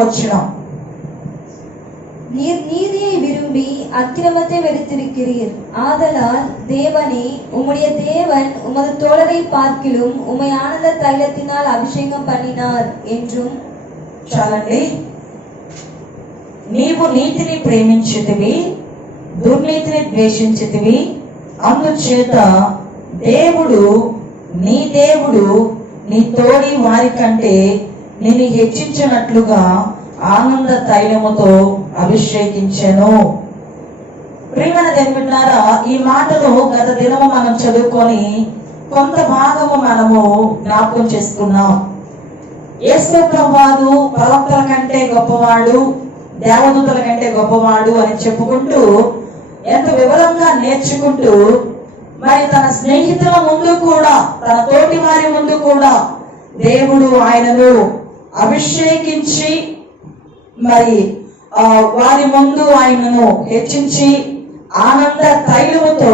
வசனம். நீர் நீதியை விரும்பி அக்கிரமத்தை வெறுத்திருக்கிறீர். ஆதலால் தேவனே, உம்முடைய தேவன் உமது தோழரை பார்க்கிலும் உம்மை ஆனந்த தைலத்தினால் அபிஷேகம் பண்ணினார் என்றும். చాలండి. నీవు నీతిని ప్రేమించితివి, దుర్నీతిని ద్వేషించితివి, అందుచేత దేవుడు నీ తోడి వారి కంటే నిన్ను హెచ్చించినట్లుగా ఆనంద తైలముతో అభిషేకించెను. ప్రియమైన దేవులారా, ఈ మాటలు గత దినము మనం చదువుకొని కొంత భాగము మనము జ్ఞాపకం చేసుకున్నాం. యేసు ప్రభువు ప్రవక్తల కంటే గొప్పవాడు, దేవదూతల కంటే గొప్పవాడు అని చెప్పుకుంటూ ఎంత వివరంగా నేర్చుకుంటూ మరి తన స్నేహితుల ముందు కూడా, తన తోటి వారి ముందు కూడా దేవుడు ఆయనను అభిషేకించి మరి వారి ముందు ఆయనను హెచ్చించి ఆనంద తైలముతో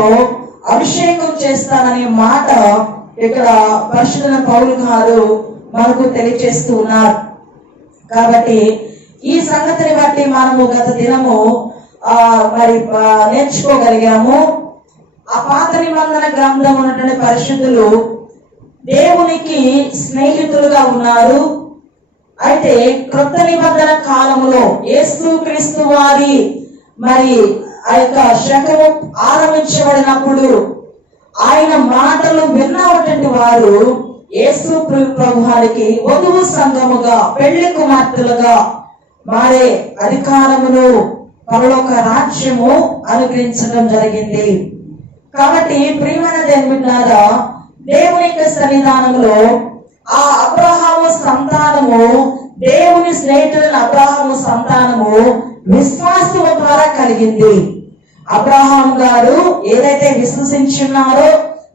అభిషేకం చేస్తాననే మాట ఇక్కడ పరిశుద్ధ పౌలు గారు మనకు తెలియజేస్తూ ఉన్నారు. కాబట్టి ఈ సంగతిని బట్టి మనము గత దినము మరి నేర్చుకోగలిగాము. ఆ పాత నిబంధన గ్రంథం ఉన్నటువంటి పరిశుద్ధులు దేవునికి స్నేహితులుగా ఉన్నారు. అయితే క్రొత్త నిబంధన కాలంలో యేసుక్రీస్తు వారి మరి ఆ యొక్క శకము ఆరంభించబడినప్పుడు ఆయన మాటలు విన్నటువంటి వారు యేసు ప్రభువారికి వధువు సంఘముగా, పెళ్లి కుమార్తెలుగా మారే అధికారమును, పరలోక రాజ్యము అనుగ్రహించడం జరిగింది. కాబట్టి ప్రియమైన దేవులారా, దేవుని యొక్క సన్నిధానంలో ఆ అబ్రహాము సంతానము, దేవుని స్నేహితులైన అబ్రహాము సంతానము విశ్వాసము ద్వారా కలిగింది. అబ్రహాం గారు ఏదైతే విశ్వసించున్నారో,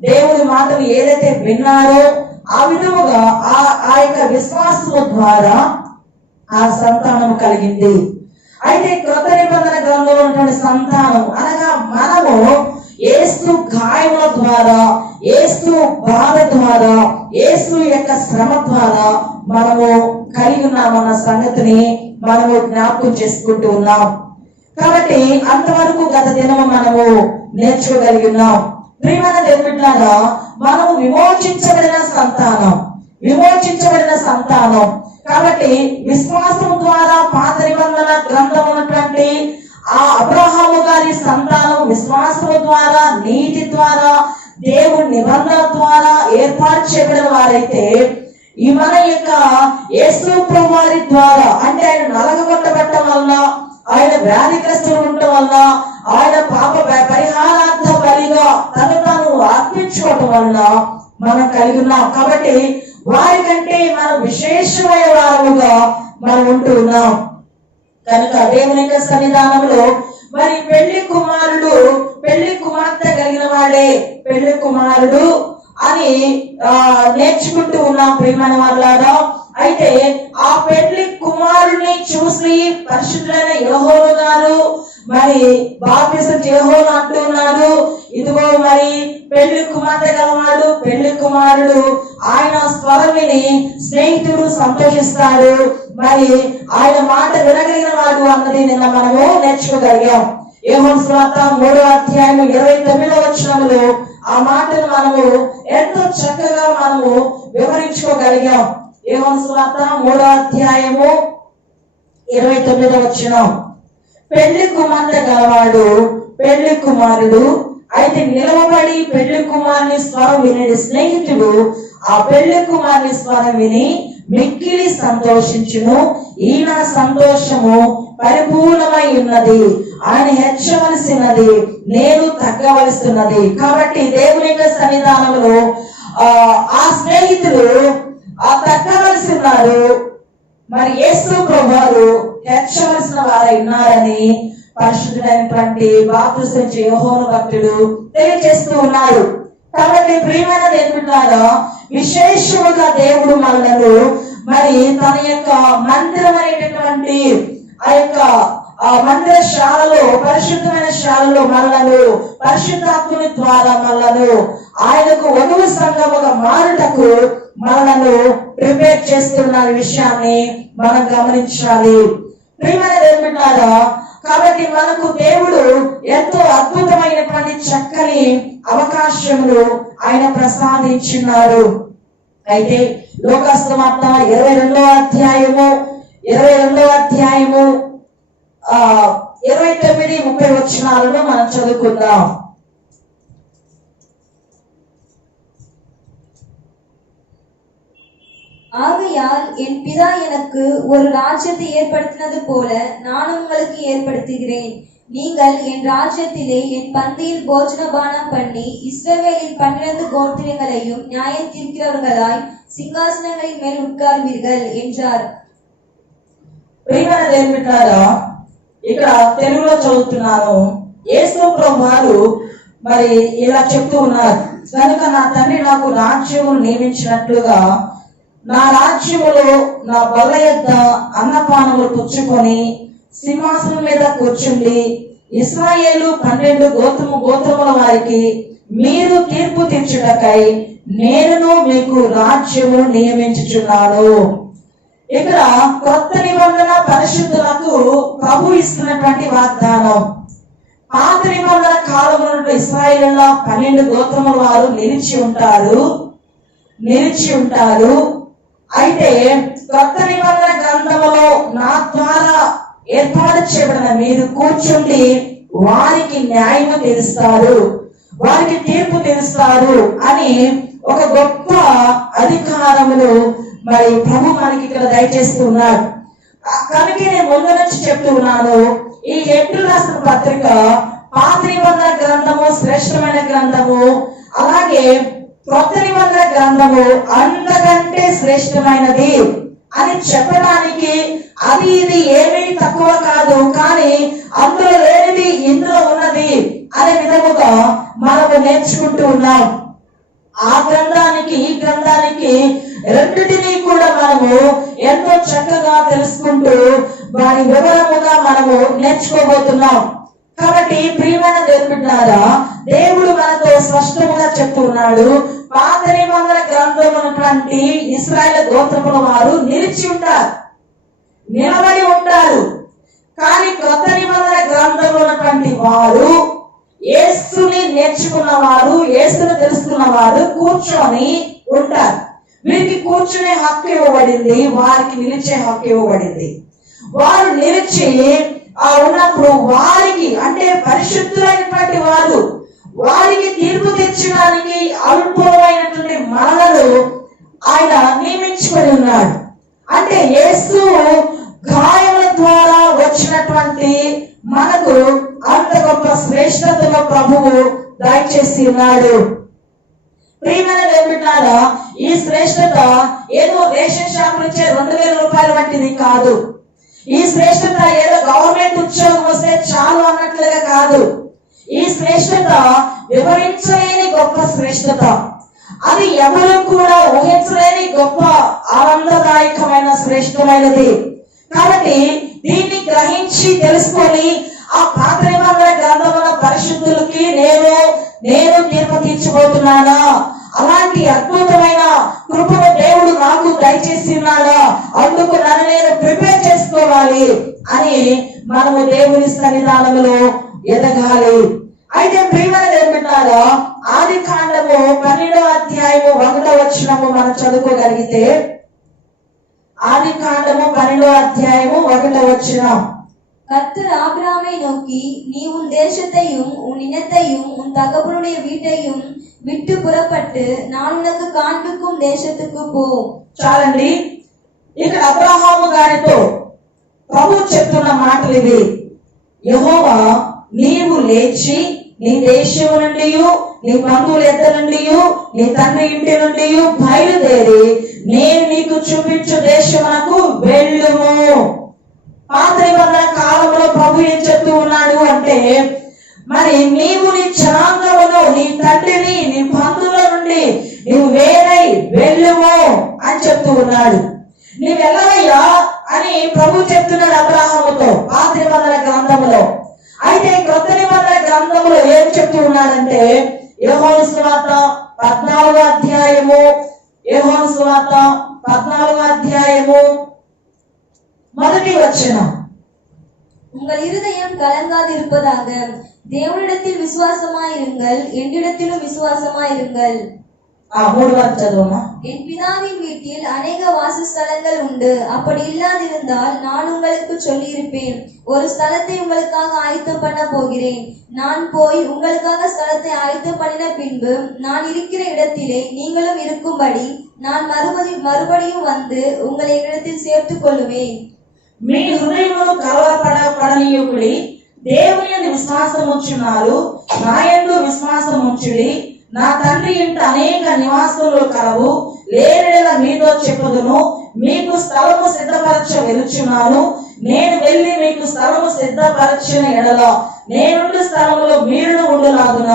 దేవుని మాటలు ఏదైతే విన్నారో, ఆ విధముగా ఆ యొక్క విశ్వాసము ద్వారా ఆ సంతానం కలిగింది. అయితే క్రొత్త నిబంధన గ్రంథంలో ఉన్నటువంటి సంతానం అనగా మనము యేసు గాయముల ద్వారా, యేసు బాధ ద్వారా, యేసు యొక్క శ్రమ ద్వారా మనము కలిగి ఉన్నామన్న సంగతిని మనము జ్ఞాపకం చేసుకుంటూ ఉన్నాం. కాబట్టి అంతవరకు గత దినము మనము నేర్చుకోగలిగి ఉన్నాం. ప్రియమైన దేవులారా, మనము విమోచించబడిన సంతానం. కాబట్టి విశ్వాసం ద్వారా పాత నిబంధన గ్రంథం ఉన్నటువంటి ఆ అబ్రహాము గారి సంతానం విశ్వాసము ద్వారా, నీతి ద్వారా, దేవుని నిబంధన ద్వారా ఏర్పాటు చేయబడిన వారైతే, ఈ మన యొక్క యేసు ప్రభువారి ద్వారా, అంటే ఆయన నలగగొట్టబడటం వల్ల, ఆయన వ్యాధిగ్రస్తులు ఉండటం వల్ల, ఆయన పాప పరిహారార్థ బలిగా తను తాను అర్పించుకోవటం వల్ల మనం కలిగి ఉన్నాం. కాబట్టి వారి కంటే మనం విశేషమైన వారముగా మనం ఉంటూ ఉన్నాం. కనుక దేవుని యొక్క సన్నిధానంలో మరి పెళ్లి కుమారుడు, పెళ్లి కుమార్తె కలిగిన వాడే పెళ్లి కుమారుడు అని నేర్చుకుంటూ ఉన్నాం ప్రియమైన వాళ్ళారా. అయితే ఆ పెళ్లి కుమారుడిని చూసి పరిశుద్ధులైన యోహోను గారు మరి బాప్తిసం యోహోను అంటున్నాడు, ఇదిగో మరి పెళ్లి కుమార్తె గలవాడు, పెళ్లి కుమారుడు, ఆయన స్వరం విని స్నేహితుడు సంతోషిస్తాడు, మరి ఆయన మాట వినగలిగిన వాడు అన్నది నిన్న మనము నేర్చుకోగలిగాం. యోహాను సువార్త 3వ అధ్యాయం 29వ వచనంలో ఆ మాటను మనము ఎంతో చక్కగా మనము వివరించుకోగలిగాం. యోహాను సువార్త 3వ అధ్యాయము 29వ వచనం, పెళ్లి కుమార్తె గలవాడు పెళ్లి కుమారుడు, అయితే నిలవబడి పెళ్లి కుమారుని స్వరం వినే స్నేహితుడు ఆ పెళ్లి కుమారుని స్వరం విని మిక్కిలి సంతోషించును. ఈయన సంతోషము పరిపూర్ణమై ఉన్నది, ఆయన హెచ్చవలసినది, నేను తగ్గవలసినది. కాబట్టి దేవుని యొక్క సన్నిధానంలో ఆ స్నేహితులు తగ్గవలసి ఉన్నారు, మరి యేసు ప్రభువారు హెచ్చవలసిన వారై ఉన్నారని పరిశుద్ధుడైనటువంటి బాప్తిసం ఇచ్చే యోహాను భక్తుడు తెలియజేస్తూ ఉన్నారు. కాబట్టి ప్రియమైన దేవులారా, విశేషముగా దేవుడు మనలను మరి తన యొక్క మందిరం అనేటటువంటి ఆ యొక్క మందిరశాలలో, పరిశుద్ధమైన శాలలో మనలను పరిశుద్ధాత్ముని ద్వారా మనలను ఆయనకు వధువు సంఘముగా మారుటకు మనలను ప్రిపేర్ చేస్తున్న విషయాన్ని మనం గమనించాలి. ప్రియమైన దేవుని బిడ్డలారా, కాబట్టి మనకు దేవుడు ఎంతో అద్భుతమైనటువంటి చక్కని అవకాశములు ఆయన ప్రసాదించున్నారు. అయితే లోకాసు వార్త 22వ అధ్యాయము 29-30 వచనాలను మనం చదువుకుందాం. ஆகையால் என் பிதா எனக்கு ஒரு ராஜ்யத்தை ஏற்படுத்தினது போல நான் உங்களுக்கு ஏற்படுத்துகிறேன். நீங்கள் என் ராஜ்யத்திலே என் பந்தியில் போஜனபானம் பண்ணி இஸ்ரவேலின் 12 கோத்திரங்களையும் நியாயம் தீர்க்கிறவர்களாய் సింహాసనங்களின் மேல் ఉట్కార్వీர்கள் என்றார். ప్రియమైన దేవుని బిడ్డలారా, ఇక్కడ తెలుగులో చదువుతున్నాను. యేసు ప్రభువు వారు మరి ఇలా చెప్తూ ఉన్నారు, కనుక నా తండ్రి నాకు రాజ్యము నియమించినట్లుగా నా రాజ్యములో నా బల్ల యొద్ద అన్నపానములు పుచ్చుకొని సింహాసనం మీద కూర్చుండి ఇశ్రాయేలు 12 గోత్రముల వారికి మీరు తీర్పు తీర్చుటకై నేను మీకు రాజ్యమును నియమించుచున్నాను. ఇక్కడ కొత్త నిబంధన పరిశుద్ధులకు ప్రభు ఇస్తున్నటువంటి వాగ్దానం. పాత నిబంధన కాలంలో ఇశ్రాయేలుల 12 గోత్రముల వారు నిలిచి ఉంటారు. అయితే కొత్త నిబంధన గ్రంథములో నా ద్వారా ఏర్పాటు చేయబడిన మీరు కూర్చుండి వారికి న్యాయం తీరుస్తారు, వారికి తీర్పు తీరుస్తారు అని ఒక గొప్ప అధికారములు మరి ప్రభు మనకి ఇక్కడ దయచేస్తున్నాడు. కనుక నేను ముందు నుంచి చెప్తున్నాను, ఈ హెబ్రీ రాసిన పత్రిక పాత నిబంధన గ్రంథము శ్రేష్టమైన గ్రంథము, అలాగే కొత్త నిబంధన గ్రంథము అంతకంటే శ్రేష్టమైనది అని చెప్పడానికి అది ఇది ఏమీ తక్కువ కాదు, కానీ అందులో లేనిది ఇందులో ఉన్నది అనే విధముగా మనము నేర్చుకుంటూ ఉన్నాం. ఆ గ్రంథానికి ఈ గ్రంథానికి రెండిటినీ కూడా మనము ఎంతో చక్కగా తెలుసుకుంటూ వారి వివరముగా మనము నేర్చుకోబోతున్నాం. కాబట్టి ప్రియమైన దేవుని బిడ్డలారా, దేవుడు మనతో స్పష్టంగా చెప్తున్నాడు, పాత నిబంధన గ్రంథమైనటువంటి ఇశ్రాయేలు గోత్రముల వారు నిలబడి ఉంటారు. కానీ కొత్త నిబంధన గ్రంథంలో ఉన్నటువంటి వారు, యేసుని నేర్చుకున్న వారు, యేసుని తెలుసుకున్న వారు కూర్చొని ఉంటారు. వీరికి కూర్చునే హక్కు ఇవ్వబడింది, వారికి నిలిచే హక్కు ఇవ్వబడింది. వారు నిలిచి ఉన్నప్పుడు వారికి, అంటే పరిశుద్ధులైనటువంటి వారు, వారికి తీర్పు తెచ్చడానికి అల్పమైనటువంటి మనలను ఆయన నియమించుకొని ఉన్నాడు. అంటే యేసు గాయముల ద్వారా వచ్చినటువంటి మనకు అంత గొప్ప శ్రేష్టతలో ప్రభువు దయచేసి ఉన్నాడు. ప్రియమైన దేవుని బిడ్డలారా, ఈ శ్రేష్టత ఏదో రేషన్ షాప్ నుంచే 2000 రూపాయలు వంటిది కాదు. ఈ శ్రేష్టత ఏదో గవర్నమెంట్ ఉద్యోగం వస్తే చాలు అన్నట్లుగా కాదు. ఈ శ్రేష్టత వివరించలేని గొప్ప శ్రేష్టత, అది ఎవరు కూడా ఊహించలేని గొప్ప ఆనందదాయకమైన శ్రేష్టమైనది. కాబట్టి దీన్ని గ్రహించి తెలుసుకొని ఆ పాత నిబంధన గ్రంథముల పరిశుద్ధులకి నేను తీర్పు తీర్చబోతున్నానా, అలాంటి అద్భుతమైన కృపను దేవుడు నాకు దయచేసి ఉన్నాడా, అందుకు నన్ను నేను ప్రిపేర్ చేసుకోవాలి అని మనము దేవుని సన్నిధానంలో ఎదగాలి. అయితే ప్రియమైన దేవుని బిడ్డలారా, ఆది కాండము 12వ అధ్యాయము 1వ వచనము మనం చదువుకోగలిగితే, ఆది కాండము 12వ అధ్యాయము 1వ వచనం, கர்த்தர் ஆபிரகாமை நோக்கி, நீ உன் தேசத்தையும் உன் இனத்தையும் உன் தகப்பனுடைய வீட்டையும் விட்டு புறப்பட்டு நான் உனக்கு காண்பிக்கும் దేశத்துக்கு పో. చాలండి, ఇక్కడ అబ్రహాము గారితో ప్రభు చెప్తున్న మాటలు ఇవి. యెహోవా, నీవు లేచి నీ దేశం నుండి, నీ బంధువుల ఎద్ద నుండి, నీ తండ్రి ఇంటి నుండి బయలుదేరి నేను నీకు చూపించు దేశమునకు వెళ్ళుము. పాత నిబంధన కాలంలో ప్రభు ఏం చెప్తూ ఉన్నాడు అంటే, మరి నీవు నీ జనాంగమును, నీ తండ్రిని, నీ బంధువుల నుండి నీవు వేరై వెళ్ళుము అని చెప్తూ ఉన్నాడు. నీ వెళ్ళవయ్యా అని ప్రభు చెప్తున్నాడు అబ్రహాముతో పాత నిబంధన గ్రంథములో. అయితే కొత్త నిబంధన గ్రంథములో ఏం చెప్తూ ఉన్నాడంటే, యోహాను సువార్త 14వ అధ్యాయము, యోహాను సువార్త మొదటి వచనం. உங்கள் இருதயம் கலங்காதிருப்பதாக. தேவனிடத்தில் விசுவாசமாயிருங்கள், என்னிடத்திலும் விசுவாசமாயிருங்கள். మూడవ చదువుమా. என் பிதாவின் வீட்டில் அநேக வாசஸ்தலங்கள் உண்டு. அப்படி இல்லாதிருந்தால் நான் உங்களுக்கு சொல்லியிருப்பேன். ஒரு ஸ்தலத்தை உங்களுக்காக ஆயத்தம் பண்ண போகிறேன். நான் போய் உங்களுக்காக ஸ்தலத்தை ஆயத்தம் பண்ணின பின்பு நான் இருக்கிற இடத்திலே நீங்களும் இருக்கும்படி நான் மறுபடியும் வந்து உங்களை என்னிடத்தில் சேர்த்துக் கொள்ளுவேன். మీ హృదయమును కలవరపడనీయుకుడి. దేవుని యందు విశ్వాసం ఉంచున్నారు, నా యందు విశ్వాసం ఉంచుడి. నా తండ్రి ఇంట అనేక నివాసములు కలవు. లేనిడల మీతో చెప్పుదును, మీకు స్థలము సిద్ధపరచ వెలుచున్నాను. నేను వెళ్ళి మీకు స్థలము సిద్ధపరచిన ఎడల నేనుండు స్థలములో మీరు ఉండులాగున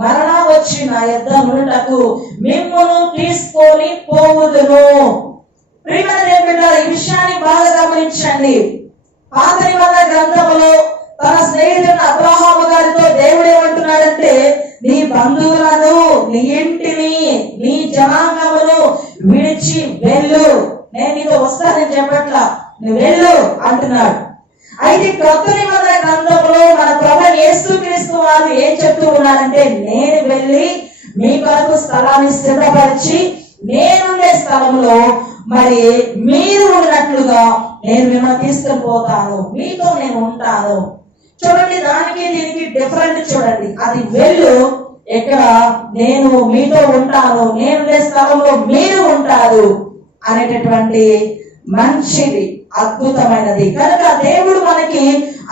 మరలా వచ్చి నా యొద్ద నుండుటకు మిమ్మును తీసుకొని పోవుదును. ప్రియమైన దేవుని బిడ్డలారా, ఈ విషయాన్ని బాగా గమనించండి. పాత నిబంధన గ్రంథములో తన స్నేహితుడు అబ్రహాము గారితో దేవుడు ఏమంటున్నాడంటే, నీ బంధువులను, నీ ఇంటిని, నీ జనాంగమును విడిచి వెళ్ళు. నేను నీతో వస్తానని చెప్పట్లా, నువ్వు వెళ్ళు అంటున్నాడు. అయితే కొత్త నిబంధన గ్రంథంలో మన ప్రభువు యేసుక్రీస్తు వారు ఏం చెప్తూ ఉన్నారంటే, నేను వెళ్ళి మీ కొరకు స్థలాన్ని సిద్ధపరిచి నేనుండే స్థలంలో మరి మీరు ఉన్నట్లుగా నేను మిమ్మల్ని తీసుకుని పోతాను, మీతో నేను ఉంటాను. చూడండి, దానికి దీనికి డిఫరెంట్ చూడండి. అది వెళ్ళు, ఎక్కడ నేను మీతో ఉంటాను, నేనుండే స్థలంలో మీరు ఉంటారు అనేటటువంటి మంచిది, అద్భుతమైనది. కనుక దేవుడు మనకి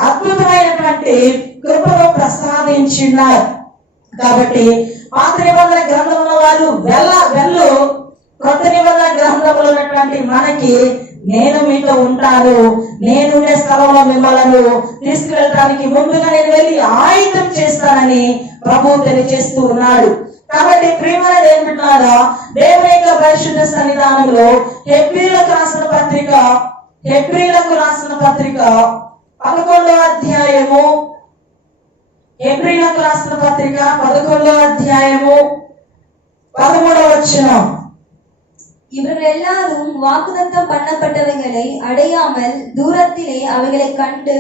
అద్భుతమైనటువంటి కృపను ప్రసాదించినారు. కాబట్టి పాత నిబంధన గ్రంథంలో వారు వెళ్ళు, కొత్త నిబంధన గ్రంథంలో ఉన్నటువంటి మనకి నేను మీతో ఉంటాను, నేనుండే స్థలంలో మిమ్మల్ని తీసుకువెళ్ళడానికి ముందుగా నేను వెళ్ళి ఆయుధం చేస్తానని ప్రభువు తెలియజేస్తూ ఉన్నాడు. కాబట్టి ప్రియమైన ఏమిటారా, దేవుని యొక్క పరిశుద్ధ సన్నిధానంలో హెబ్రీలకు రాసిన పత్రిక 11వ అధ్యాయము, హెబ్రీలకు రాసిన పత్రిక 11వ అధ్యాయము 13వ వచనం. இவர்கள் எல்லாரும் வாக்குத்தத்தம் பண்ணப்பட்டவைகளை அடையாமல் தூரத்திலே அவைகளை கண்டு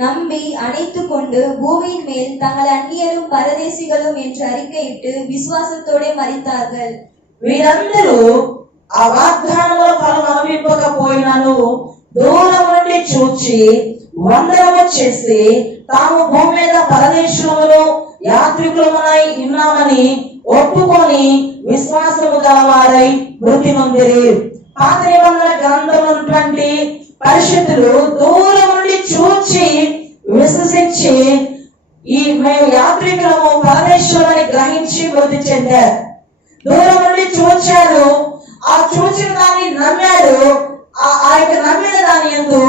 நம்பி அணைத்து கொண்டு பூமியின் மேல் தங்கள் அந்நியரும் பரதேசிகளும் என்று அறிக்கையிட்டு விசுவாசத்தோட மரித்தார்கள். వీరందరూ ఆ వాగ్దానముల ఫలం అనుభవింపకపోయినను దూరం నుండి చూచి వందనము చేసి తాము భూమి మీద పరదేశులమును యాత్రికులమునై ఉన్నామని ఒప్పుకొని విశ్వాసము గలవారై మృతి నొందిరి. పాత నిబంధన గ్రంథమైనటువంటి పరిశుద్ధులు దూరం నుండి చూచి విశ్వసించి మేము యాత్రికులము పరదేశులని గ్రహించి మృతి చెందారు. దూరం నుండి చూచాడు, ఆ చూచిన దాన్ని నమ్మాడు, ఆ యొక్క నమ్మిన దాని యందు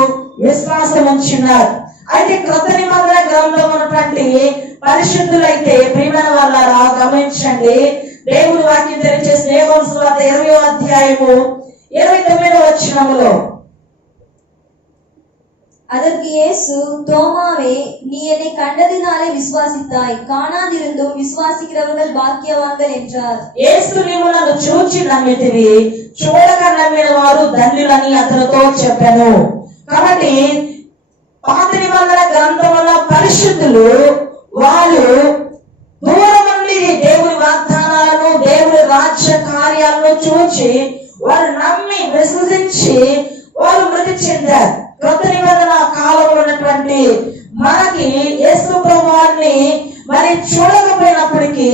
విశ్వాసం ఉంచున్నారు. అయితే క్రొత్త నిబంధన గ్రంథంలో ఉన్నటువంటి పరిశుద్ధులైతే ప్రియమైన వాళ్ళారా గమనించండి, దేవుని వాక్యం తెలియజేసిన యోహాను సువార్త 20వ అధ్యాయము 29వ వచనములో, அதற்கு இயேசு, தோமாவே, நீ என்னை கண்டதினாலே விசுவாசித்தாய், காணாதிருந்தும் விசுவாசிக்கிறவர்கள் பாக்கியவான்கள் என்றார். యేసు నీవు నన్ను చూచి నమ్మితివి, చూడక నమ్మిన వారు ధన్యులని అతనితో చెప్పాను. కాబట్టి పాత నిబంధన గ్రంథంలో పరిశుద్ధులు వాళ్ళు దూరం నుండి దేవుని వాగ్దానాలను, దేవుని రాజ్య కార్యాలను చూచి వారు నమ్మి విశ్వసించి వారు మృతి చెందారు. కొత్త నిబంధన కాలంలో ఉన్నటువంటి మనకి యేసు ప్రభువారిని మరి చూడకపోయినప్పటికీ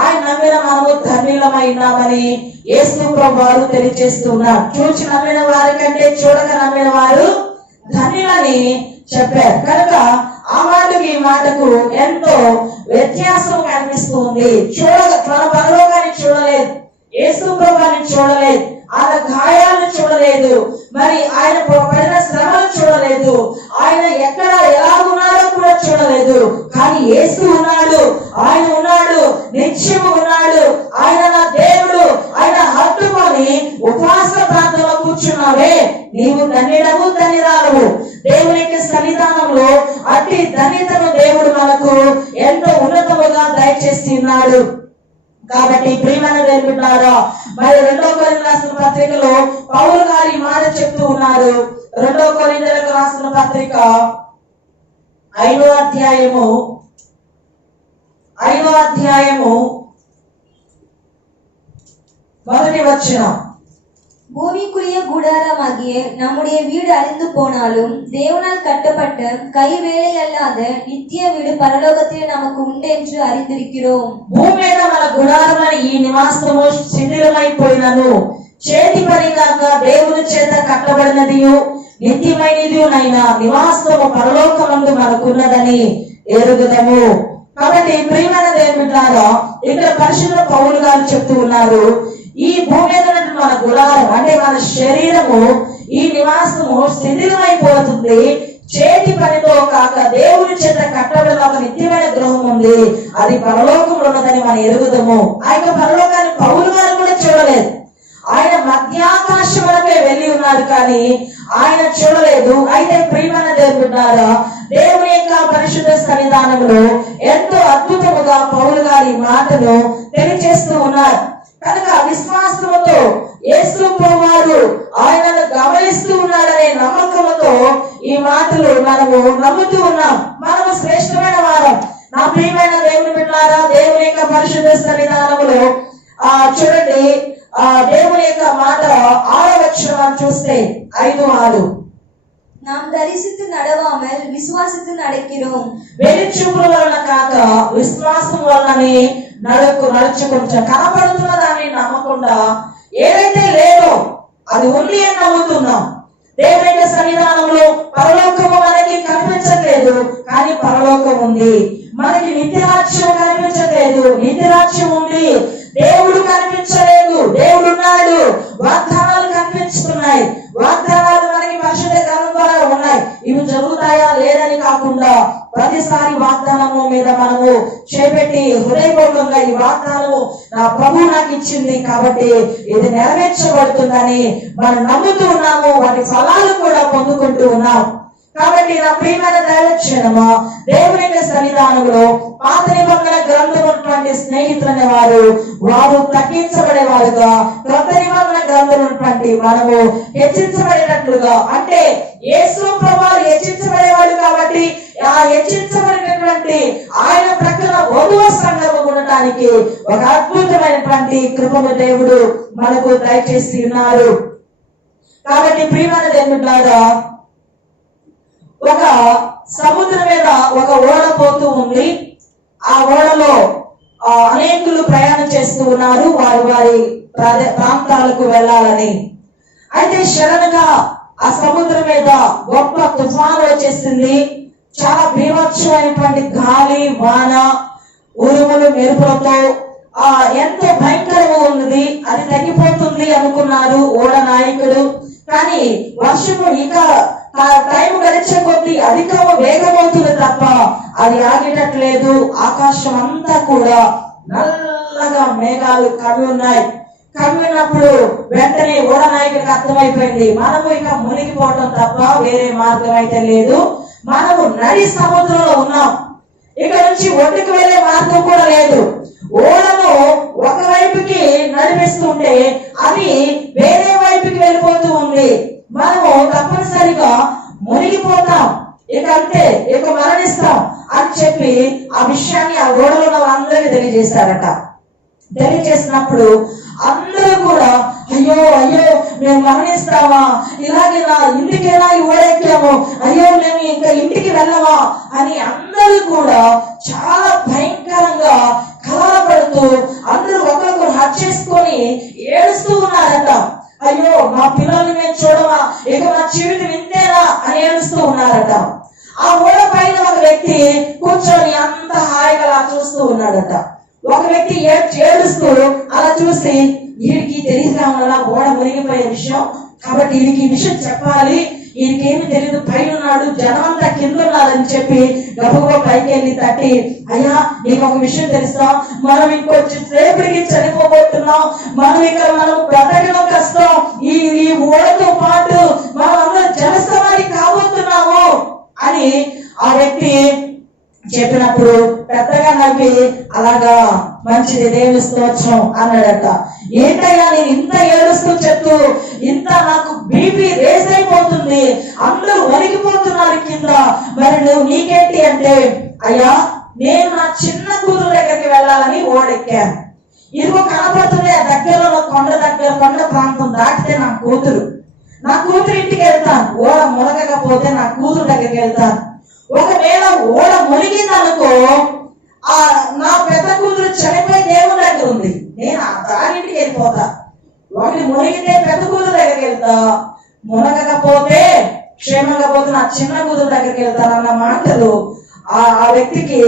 ఆయన నమ్మిన మనము ధన్యులమైనామని యేసు ప్రభువారు తెలియజేస్తున్నారు. చూచి నమ్మిన వారి కంటే చూడక నమ్మిన వారు ధన్యులని చెప్పారు. కనుక ఆ మాటకు ఈ మాటకు ఎంతో వ్యత్యాసం కనిపిస్తుంది. మన పరలోకాన్ని చూడలేదు, యేసు ప్రభువారిని చూడలేదు, ఆయన గాయాలను చూడలేదు, మరి ఆయన పడిన శ్రమలు చూడలేదు, ఆయన ఎక్కడ ఎలా ఉన్నాడో కూడా చూడలేదు. కానీ యేసు ఉన్నాడు, ఆయన ఉన్నాడు, నిత్యము ఉన్నాడు, ఆయన నా దేవుడు, ఆయన హత్తుకొని ఉపవాస ప్రాంతంలో కూర్చున్నావే, నీవు ధన్యుడవు, ధన్యురాలవు. దేవుని యొక్క సన్నిధానంలో అట్టి ధన్యతను దేవుడు మనకు ఎంతో ఉన్నతముగా దయచేసి ఉన్నాడు. కాబట్టి ప్రియమైన దేవుడారా, మరి 2వ కొరింథీయులకు రాసిన పత్రికలో పౌలు గారు ఈ మాట చెప్తూ ఉన్నారు, 2 కొరింథీయులకు రాసిన పత్రిక 5వ అధ్యాయము 1వ వచనం. பூமிக்குரிய கூடாரமாகிய நம்முடைய வீடு அழிந்து போனாலும் தேவனால் கட்டப்பட்ட கை வேலை அல்லாத நித்திய வீடு பரலோகத்தில் நமக்கு உண்டென்று அறிந்திருக்கிறோம். భూమి మీద మన గుడారమైన ఈ నివాసము శిథిలమైపోయినను చేతి పని కాక దేవుని చేత కట్టబడినదియు నిత్యమైనదియునైన నివాసము పరలోకమందు మనకున్నదని ఎరుగుదము. కాబట్టి ప్రియమైన దేవుని బిడ్డలారా, ఇక్కడ పరిశుద్ధ పౌలు గారు చెప్తూ ఉన్నారు, ఈ భూమి మీద మన గుడారం అంటే మన శరీరము, ఈ నివాసము శిథిలమైపోతుంది. చేతి పనితో కాక దేవుని చేత కట్టబడిన ఒక నిత్యమైన గృహం ఉంది, అది పరలోకంలో ఉన్నదని మనం ఎరుగుదము. ఆ యొక్క పరలోకాన్ని పౌలు గారు కూడా చూడలేదు. ఆయన మధ్యాకాశములకే వెళ్ళి ఉన్నారు కానీ ఆయన చూడలేదు. అయితే ప్రియమైన దేవుని బిడ్డలారా, దేవుని యొక్క పరిశుద్ధ సన్నిధానంలో ఎంతో అద్భుతముగా పౌలు గారి మాటను తెలియజేస్తూ ఉన్నారు. కనుక విశ్వాసముతో యేసు ప్రభువారు ఆయనను గమనిస్తూ ఉన్నాడనే నమ్మకముతో ఈ మాటలు మనము నమ్ముతూ ఉన్నాం. మనము శ్రేష్టమైన వారం. నా ప్రియమైన దేవుని బిడ్డలారా, దేవుని యొక్క పరిశుద్ధ సన్నిధానములో చూడండి, దేవుని యొక్క మాట 6వ వచనం చూస్తే 5:6 நாம் தரிசித்து நடவாமல் விசுவாசித்து நடக்கிறோம். వెలిచూపుల వలన కాక విశ్వాసం వలననే నడుచుకుంటాం. కనపడుతున్న దాన్ని నమ్మకుండా ఏదైతే లేదో అది ఉంది అని నమ్ముతున్నాం. దేవుని యొక్క సన్నిధానంలో పరలోకము మనకి కనిపించట్లేదు కానీ పరలోకం ఉంది. మనకి నిత్యరాజ్యం కనిపించట్లేదు, నిత్యరాజ్యం ఉంది. దేవుడు కనిపించలేదు, దేవుడు ఉన్నాడు. వాగ్దానాలు కనిపిస్తున్నాయి, వాగ్దానాలు మనకి పరిశుద్ధ గ్రంథం ద్వారా ఉన్నాయి. ఇవి జరుగుతాయా లేదని కాకుండా ప్రతిసారి వాగ్దానము మీద మనము చేపెట్టి హృదయపూర్వకంగా ఈ వాగ్దానము నా ప్రభువు నాకు ఇచ్చింది కాబట్టి ఇది నెరవేర్చబడుతుందని మనం నమ్ముతూ ఉన్నాము. వాటి ఫలాలు కూడా పొందుకుంటూ ఉన్నాం. కాబట్టి నా ప్రియమైన దైవజనమా, దేవుని యొక్క సన్నిధానంలో పాత నిబంధన గ్రంథం ఉన్నటువంటి స్నేహితులు అనేవారు వారు తగ్గించబడేవారుగా, క్రొత్త నిబంధన గ్రంథం ఉన్నటువంటి మనము హెచ్చించబడినట్లుగా, అంటే యేసు ప్రభువు హెచ్చించబడేవాడు కాబట్టి ఆ హెచ్చించబడినటువంటి ఆయన ప్రక్కన వధువ సంఘము ఉండటానికి ఒక అద్భుతమైనటువంటి కృపను దేవుడు మనకు దయచేసి ఉన్నారు. కాబట్టి ప్రియమైన దేవులారా, ఒక సముద్రం మీద ఒక ఓడ పోతూ ఉంది. ఆ ఓడలో అనేకులు ప్రయాణం చేస్తూ ఉన్నారు వారి వారి ప్రాంతాలకు వెళ్ళాలని. అయితే సడన్గా ఆ సముద్రం మీద గొప్ప తుఫాను వచ్చేసింది. చాలా బీభత్సమైనటువంటి గాలి, వాన, ఉరుములు, మెరుపులతో ఎంతో భయంకరంగా ఉన్నది. అది తగ్గిపోతుంది అనుకున్నారు ఓడ నాయకుడు. కానీ వర్షము ఇంకా టైం గడిచే కొద్దీ అధిక వేగమవుతుంది తప్ప అది ఆగేటట్లేదు. ఆకాశం అంతా కూడా నల్లగా మేఘాలు కవి ఉన్నాయి. కవి ఉన్నప్పుడు వెంటనే ఓడ నాయకుడికి అర్థమైపోయింది, మనము ఇక మునిగిపోవటం తప్ప వేరే మార్గం అయితే లేదు. మనము నడి సముద్రంలో ఉన్నాం, ఇక నుంచి ఒడ్డుకు వెళ్లే మార్గం కూడా లేదు. ఓడను ఒకవైపుకి నడిపిస్తుంటే అది వేరే వైపుకి వెళ్ళిపోతూ ఉంది. మనము తప్పనిసరిగా మునిగిపోతాం, ఇక అంతే, ఇక మరణిస్తాం అని చెప్పి ఆ విషయాన్ని ఆ ఓడలో ఉన్న వాళ్ళందరికీ తెలియజేశారట. తెలియజేసినప్పుడు అందరూ కూడా అయ్యో అయ్యో మేము మరణిస్తామా, ఇలాగే నా ఇంటికైనా ఓడెక్కాము, అయ్యో మేము ఇంకా ఇంటికి వెళ్ళమా అని అందరూ కూడా చాలా భయంకరంగా కలవరపడుతూ అందరూ ఒకరికొకరు హత్య చేసుకొని ఏడుస్తూ ఉన్నారట. అయ్యో మా పిల్లల్ని మేము చూడమా, ఇక మా జీవితం ఇంతేనా అని ఏడుస్తూ ఉన్నారట. ఆ ఓడ పైన ఒక వ్యక్తి కూర్చొని అంత హాయిగా అలా చూస్తూ ఉన్నాడట. ఒక వ్యక్తి ఏడుస్తూ అలా చూసి వీడికి తెలియదు వల్ల ఓడ మునిగిపోయే విషయం, కాబట్టి వీడికి ఈ విషయం చెప్పాలి, వీడికేమి తెలియదు, పైన ఉన్నాడు, జనం అంతా కింద ఉన్నారని చెప్పి గబగబా పైకి వెళ్ళి తట్టి, అయ్యా నీకు ఒక విషయం తెలుసా, మనం ఇంకొచ్చి రేపటికి చనిపోబోతున్నాం, మనం బ్రతకడం కష్టం, ఈ ఓడతో పాటు మనం అందరూ జలసమాధి కాబోతున్నాము అని ఆ వ్యక్తి చెప్పినప్పుడు పెద్దగా నవ్వి అలాగా మంచిది దేవుని స్తోత్రం అన్నాడట. ఏంటయ్యా నేను ఇంత ఏడుస్తూ చెప్తూ ఇంత నాకు బీపీ రేస్ అయిపోతుంది, అందరూ వణికిపోతున్నారు కింద, మరి నువ్వు నీకేంటి అంటే, అయ్యా నేను నా చిన్న కూతురు దగ్గరికి వెళ్ళాలని ఓడెక్కాను. ఇదిగో కనపడుతుంది ఆ దగ్గరలో కొండ ప్రాంతం దాటితే నా కూతురు ఇంటికి వెళ్తాను. ఓడ మునగకపోతే నా కూతురు దగ్గరికి వెళ్తాను. ఒకవేళ ఓడ మునిగింది అనుకో, నా పెద్ద కూతురు చనిపోయి దేవుని దగ్గర ఉంది, నేను ఆ దారింటికి వెళ్ళిపోతా. ఒకటి మునిగితే పెద్ద కూతురు దగ్గరికి వెళ్తా, మునగకపోతే క్షేమంగా పోతే నా చిన్న కూతురు దగ్గరికి వెళ్తానన్న మాటలు ఆ వ్యక్తికి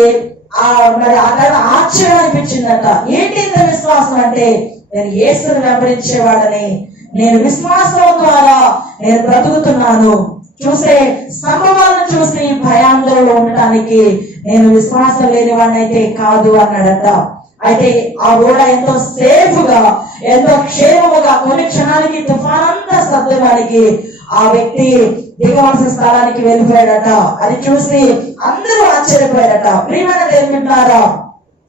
మరి ఆ టైం ఆశ్చర్యం అనిపించిందట. ఏంటి ఇంత విశ్వాసం అంటే, నేను యేసుని వెంబడించేవాడని, నేను విశ్వాసం ద్వారా నేను బ్రతుకుతున్నాను. చూసే సంభవాలను చూసి భయాందోళనలో ఉండటానికి నేను విశ్వాసం లేని వాడినైతే కాదు అన్నాడట. అయితే ఆ ఓడ ఎంతో సేఫ్ గా, ఎంతో క్షేమముగా కొన్ని క్షణానికి తుఫానంతా సర్దడానికి ఆ వ్యక్తి దిగవలసిన స్థలానికి వెళ్ళిపోయాడట. అది చూసి అందరూ ఆశ్చర్యపోయాడట. ప్రియమైన దేవునిలారా,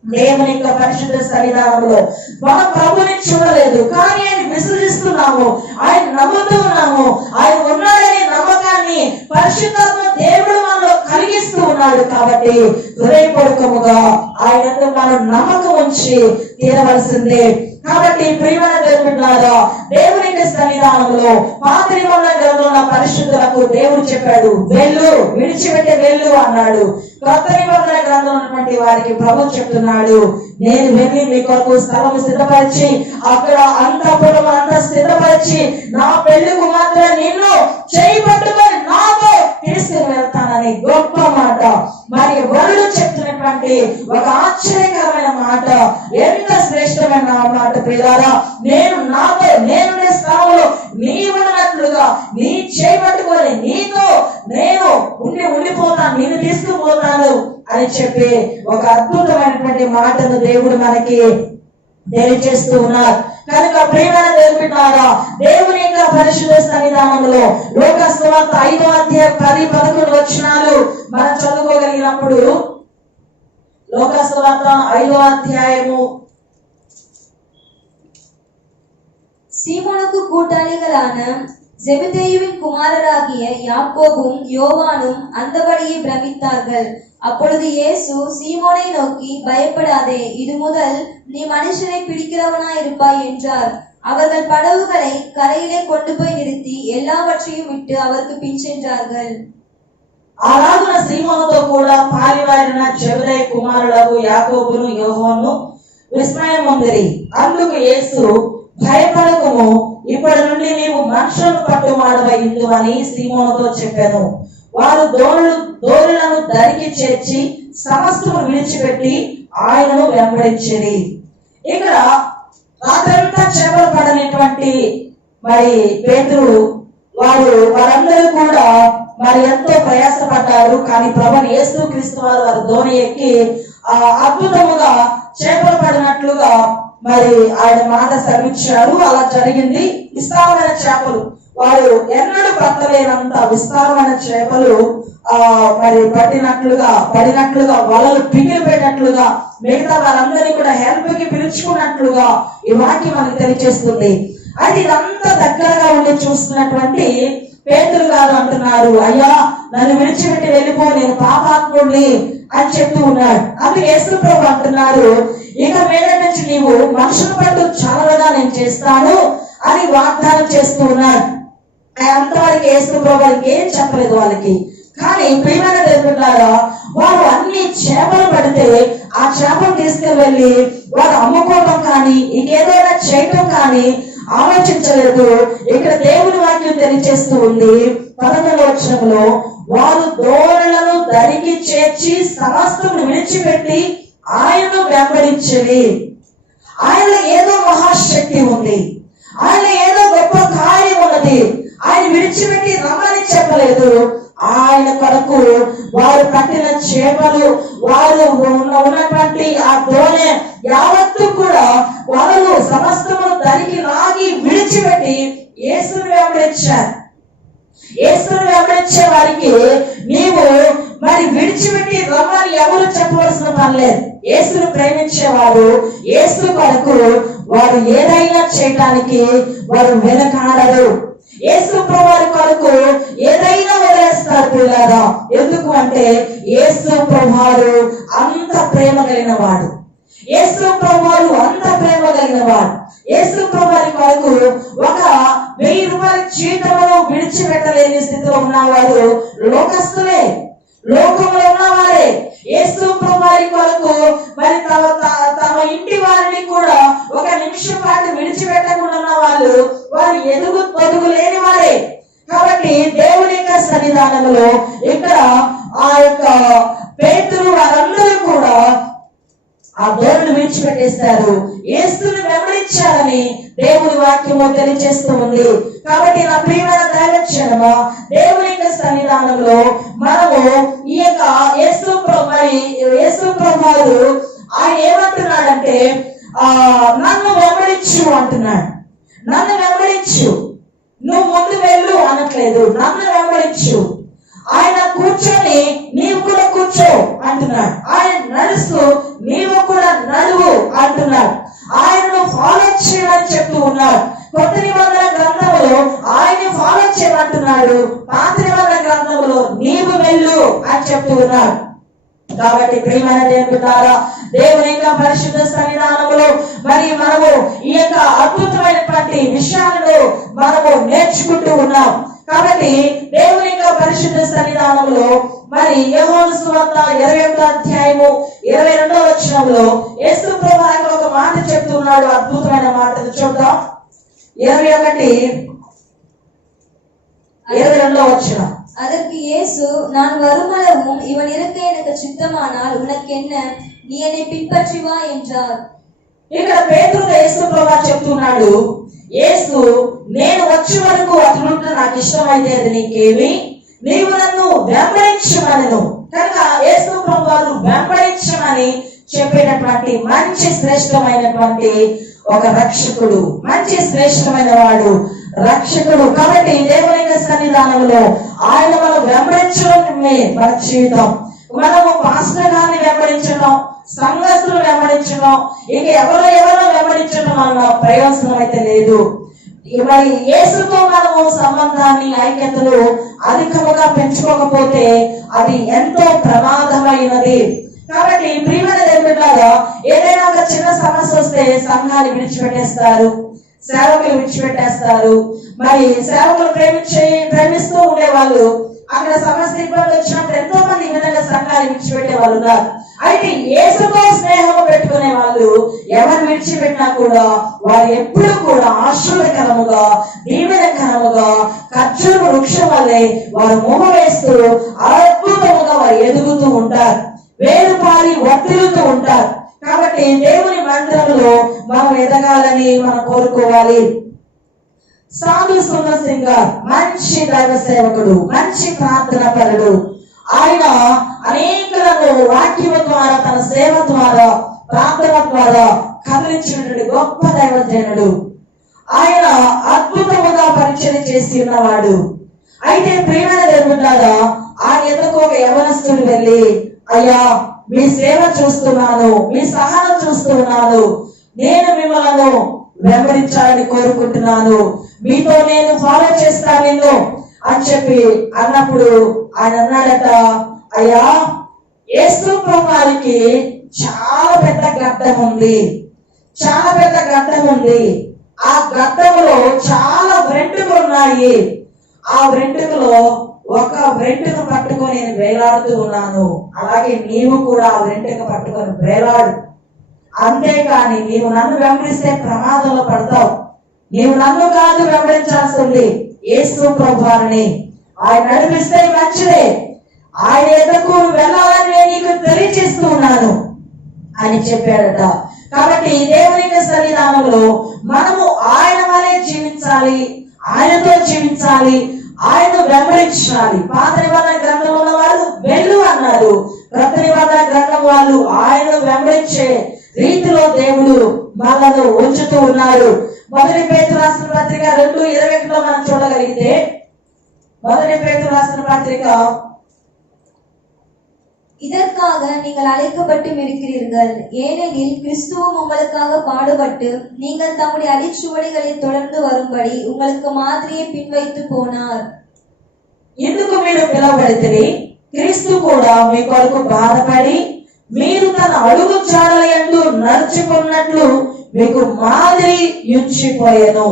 దేవుని యొక్క పరిశుద్ధ సన్నిధానంలో మనం ప్రభుని చూడలేదు, కానీ ఆయన విశ్వసిస్తున్నాము, ఆయన నమ్ముతూ ఉన్నాము. ఆయన ఉన్నాడనే నమ్మకాన్ని పరిశుద్ధాత్మ దేవుడు మనలో కలిగిస్తూ ఉన్నాడు. కాబట్టి హృదయపూర్వకముగా ఆయన మనం నమ్మకం ఉంచి తీరవలసిందే. కాబట్టి ప్రియమైన దేవునిలారా, దేవుని యొక్క సన్నిధానంలో పాత నిబంధన గ్రంథంలో పరిశుద్ధులకు దేవుడు చెప్పాడు, వెళ్ళు, విడిచిపెట్టే వెళ్ళు అన్నాడు. కొత్త నిబంధన గ్రంథంలో ఉన్నటువంటి వారికి ప్రభు చెప్తున్నాడు, నేను వెళ్ళి మీ కొరకు స్థలం సిద్ధపరిచి అక్కడ అంతఃపురం అంతా సిద్ధపరిచి నా పెళ్లికు మాత్రం నిన్ను చేయి పట్టుకొని నాతో తీసుకుని వెళ్తానని గొప్ప మాట. మరి వరుడు చెప్తున్నటువంటి ఒక ఆశ్చర్యకరమైన మాట, ఎంత శ్రేష్టమైన మాట ప్రియులారా. నేను నాతో నేనుండే స్థలంలో నీ ఉన్నట్లుగా నీ చేయి పట్టుకొని నీతో నేను ఉండిపోతాను, నిన్ను తీసుకుపోతాను అని చెప్పి ఒక అద్భుతమైనటువంటి మాటను దేవుడు మనకి తెలియజేస్తూ ఉన్నారు. కనుక ప్రియమైన దేవునిలారా, దేవుని యొక్క పరిశుద్ధ సన్నిధానంలో లోకాసు సువార్త 5వ అధ్యాయం 10-11 వచనాలు మనం చదువుకోగలిగినప్పుడు, లోకాసు సువార్త 5వ అధ్యాయము, சீமோனுக்கு கூட்டாளிகளான ஜெபதேயுவின் குமாரராகிய யாக்கோபும் யோவானும் அந்தபடியே பிரமித்தார்கள். அப்பொழுது இயேசு சீமோனை நோக்கி, பயப்படாதே, இது முதல் நீ மனுஷனை பிடிக்கிறவனாய் இருப்பாய் என்றார். அவர்கள் படகுகளை கரையிலே கொண்டு போய் நிறுத்தி எல்லாவற்றையும் விட்டு அவருக்கு பின் சென்றார்கள். అలాగున సీమోనుతో కూడా పాలివారిన జెబెదయి కుమారులకు యాకోబును యోహాను విస్మయం ఉందిరి. అందుకు యేసు, భయపడకుము, ఇప్పటి నుండి నీవు మనుషులను పట్టువాడవై ఉందువని సీమోనుతో చెప్పాను. వారు దోరులను దరికి చేర్చి సమస్తము విడిచిపెట్టి ఆయనను వెంబడించిరి. ఇక్కడ రాత్రంతా చేపలు పడనటువంటి మరి పేతురు వారందరూ కూడా మరి ఎంతో ప్రయాసపడ్డారు. కానీ ప్రభువు యేసుక్రీస్తు వారు దోణి ఎక్కి అద్భుతముగా చేపలు పడినట్లుగా మరి ఆయన మాట శ్రమించారు. అలా జరిగింది. విస్తారమైన చేపలు, వారు ఎన్నడూ పట్టలేనంత విస్తారమైన చేపలు మరి పడినట్లుగా వలలు పిగిలిపోయినట్లుగా, మిగతా వారందరినీ కూడా హెల్ప్ కి పిలుచుకున్నట్లుగా ఈ వాక్యం మనకు తెలియజేస్తుంది. అది ఇదంతా దగ్గరగా ఉండి చూస్తున్నటువంటి పేతురు గారు అంటున్నారు, అయ్యా నన్ను విడిచిపెట్టి వెళ్ళిపో, నేను పాపాత్ముడిని అని చెప్తూ ఉన్నాడు. అందుకే యేసు ప్రభు అంటున్నారు, ఇక మీద నుంచి నీవు మనుషుల పట్టు చాలగా నేను చేస్తాను అని వాగ్దానం చేస్తూ ఉన్నాడు. అంతవరకు యేసు ప్రభు ఏం చెప్పలేదు వాళ్ళకి. కానీ ప్రియమైన దేవులారా, వారు అన్ని చేపలు పడితే ఆ చేపలు తీసుకువెళ్ళి వారు అమ్ముకోవడం కానీ ఇంకేదైనా చేయటం కానీ ఆలోచించలేదు. ఇక్కడ దేవుని వాక్యం తెలియజేస్తూ ఉంది 11వ వచనంలో, వారు దోణలను దరికి చేర్చి సమస్తము విడిచిపెట్టి ఆయనను వెంబడించిరి. ఆయనలో ఏదో మహాశక్తి ఉంది, ఆయన ఏదో గొప్ప కార్యం ఉన్నది. ఆయన విడిచిపెట్టి రమ్మని చెప్పలేదు. ఆయన కొరకు వారు పట్టిన చేపలు, వారు ఉన్నటువంటి ఆ దోణె యావత్తు కూడా వలలు సమస్తమును దరికి లాగి విడిచిపెట్టి యేసుని వెంబడించారు. యేసుని వెంబడించే వారికి నీవు మరి విడిచిపెట్టి రమ్మని ఎవరు చెప్పవలసిన పని లేదు. యేసును ప్రేమించేవారు యేసు కొరకు వారు ఏదైనా చేయటానికి వారు వెనకాడరు. యేసు ప్రభువారి కొరకు ఏదైనా వదిలేస్తారు పిల్లరా. ఎందుకు అంటే యేసు ప్రభువారు అంత ప్రేమ కలిగిన వాడు. యేసు ప్రభువారు అంత ప్రేమ కలిగిన వాడు. యేసు ప్రభువారి కొరకు ఒక 1000 రూపాయల జీతమును విడిచిపెట్టలేని స్థితిలో ఉన్నవారు లోకస్తులే, లోకంలో ఉన్నవారే. యేసు ప్రభువారి కొరకు మరి తమ ఇంటి వారిని కూడా ఒక నిమిషం పాటు విడిచిపెట్టకుండా ఉన్న వాళ్ళు వారు పొదుగు లేని వారే. కాబట్టి దేవుని యొక్క సన్నిధానంలో ఇక్కడ ఆ యొక్క పేతురు వారందరూ కూడా ఆ ధోరణి విడిచిపెట్టేస్తారు. యేసుని వెంబడించాలని దేవుని వాక్యము తెలియజేస్తూ ఉంది. కాబట్టి నా ప్రియమైన దైవజనమా, దేవుని యొక్క సన్నిధానంలో మనము ఈ యొక్క యేసు ప్రభువారు ఆయన ఏమంటున్నాడంటే నన్ను వెంబడించు అంటున్నాడు. నన్ను వెంబడించు, నువ్వు ముందు వెళ్ళు అనట్లేదు, నన్ను వెంబడించు. ఆయన కూర్చొని నీవు కూడా కూర్చో అంటున్నాడు. ఆయన నడుస్తూ నీవు కూడా నడువు అంటున్నాడు. ఆయనను ఫాలో చేయమని చెప్తూ ఉన్నాడు. కొత్త నిబంధన గ్రంథంలో ఆయన ఫాలో చేయమంటున్నాడు. పాత నిబంధన గ్రంథంలో నీవు వెళ్ళు అని చెప్తూ ఉన్నాడు. కాబట్టి ప్రియమైన దేవులారా, దేవుని యొక్క పరిశుద్ధ సన్నిధానంలో మరి మనము ఈ యొక్క అద్భుతమైనటువంటి విషయాలను మనము నేర్చుకుంటూ ఉన్నాం. కాబట్టి దేవుని యొక్క పరిశుద్ధ సన్నిధానంలో మరి యోహాను సువార్త 21వ అధ్యాయము 22వ వచనంలో యేసు ప్రభువు ఒక మాట చెప్తున్నాడు. అద్భుతమైన మాటను చూద్దాం. 21:22 వచనం. அதற்கு இயேசு, நான் வருமளவும் இவன் இருக்க எனக்கு சித்தமானால் உனக்கென்ன, நீ என்னை பின்பற்றி வா என்றார். ఇక్కడ పేతురు యేసు ప్రభువు చెప్తున్నాడు, యేసు నేను వచ్చే వరకు అతనుంటే నాకు ఇష్టమైతే అది నీకేమి, నీవు నన్ను వెంబడించమనను. కనుక యేసు ప్రభువు వెంబడించమని చెప్పేటటువంటి మంచి శ్రేష్టమైనటువంటి ఒక రక్షకుడు, మంచి శ్రేష్టమైన వాడు రక్షకుడు. కాబట్టి దేవుని యొక్క సన్నిధానంలో ఆయన మనం వెంబడించడమే మన జీవితం. మనము పాస్టర్ గారిని వెంబడించడం, సంఘస్థులు వెంబడించడం, ఇక ఎవరో వెంబడించడం వల్ల ప్రయోజనం అయితే లేదు. మరి యేసుతో మనము సంబంధాన్ని ఐక్యతలు అధికముగా పెంచుకోకపోతే అది ఎంతో ప్రమాదమైనది. కాబట్టి ప్రియమైన దేవులారా, ఏదైనా ఒక చిన్న సమస్య వస్తే సంఘాన్ని విడిచిపెట్టేస్తారు, సేవకులు విడిచిపెట్టేస్తారు. మరి సేవకులు ప్రేమిస్తూ ఉండేవాళ్ళు అక్కడ సమస్య ఇబ్బంది వచ్చినప్పుడు ఎంతో మంది ఈ విధంగా సంఘాన్ని విడిచిపెట్టే వాళ్ళు ఉన్నారు. అయితే యేసుతో స్నేహం పెట్టుకునే వాళ్ళు ఎవరు విడిచిపెట్టినా కూడా వారు ఎప్పుడు కూడా ఆశీర్వాదకరముగా, దీవెనకరముగా ఖర్జూర వృక్షం వల్లే వారు మొహ వేస్తూ అద్భుతముగా వారు ఎదుగుతూ ఉంటారు, వేరుపారి వర్తిల్లుతూ ఉంటారు. కాబట్టి దేవుని మందిరంలో మనం ఎదగాలని మనం కోరుకోవాలి. సాధు సుందర్ సింగ్ గారు మంచి దైవ సేవకుడు, మంచి ప్రార్థన పరుడు. ఆయన అనేకులను వాక్యం ద్వారా, తన సేవ ద్వారా, ప్రార్థన ద్వారా కదిలించినటువంటి గొప్ప దైవజనుడు. ఆయన అద్భుతముగా పరిచయం చేసి ఉన్నవాడు. అయితే ప్రియమైన దేవులారా, ఆయన ఎదుకు ఒక యవనస్తుడు వెళ్ళి, అయ్యా మీ సేవ చూస్తున్నాను, మీ సహనం చూస్తున్నాను, నేను మిమ్మల్ని వెంబడించాలని కోరుకుంటున్నాను, మీతో నేను ఫాలో చేస్తాను అని చెప్పి అన్నప్పుడు ఆయన అన్నాడట, అయ్యా యేసు ప్రభువారికి చాలా పెద్ద గడ్డం ఉంది, చాలా పెద్ద గడ్డం ఉంది. ఆ గడ్డములో చాలా వెంట్రుకలు ఉన్నాయి. ఆ వెంట్రుకలో ఒక వెంట్రుక పట్టుకొని నేను వేలాడుతూ ఉన్నాను. అలాగే నీవు కూడా ఆ వెంట్రుక పట్టుకొని వేలాడు. అంతేకాని నీవు నన్ను వెంబడిస్తే ప్రమాదంలో పడతావు. నీవు నన్ను కాదు వెంబడించాల్సింది, యేసు ప్రభువారిని. ఆయన నడిపిస్తే మంచిదే, ఆయన ఎదుకు వెళ్ళాలని నేను నీకు తెలియజేస్తూ ఉన్నాను అని చెప్పాడట. కాబట్టి దేవుని యొక్క సన్నిధానంలో మనము ఆయన వలె జీవించాలి, ఆయనతో జీవించాలి, ఆయన వెంబడించాలి. పాత నిబంధన గ్రంథంలో ఉన్న వాళ్ళు వెళ్ళు అన్నారు, కొత్త నిబంధన గ్రంథం వాళ్ళు ఆయన వెంబడించే రీతిలో దేవుడు మనను ఉంచుతూ ఉన్నారు. మొదటి పేతురు రాసిన పత్రిక 2:21 మనం చూడగలిగితే, మొదటి పేతురు రాసిన పత్రిక இதற்காக நீங்கள் அழைக்கப்பட்டும் இருக்கிறீர்கள். ஏனெனில் கிறிஸ்துவும் உங்களுக்காக பாடுபட்டு நீங்கள் தம்முடைய அடிச்சுவடிகளை தொடர்ந்து வரும்படி உங்களுக்கு மாதிரியை பின்வைத்து போனார். ఇందుకు మీరు పిలువబడితిరి. క్రీస్తు కూడా మీ కొరకు బాధపడి మీరు తన అడుగు జాడల యందు నడుచుకున్నట్లు మీకు మాదిరి యుంచిపోయెను.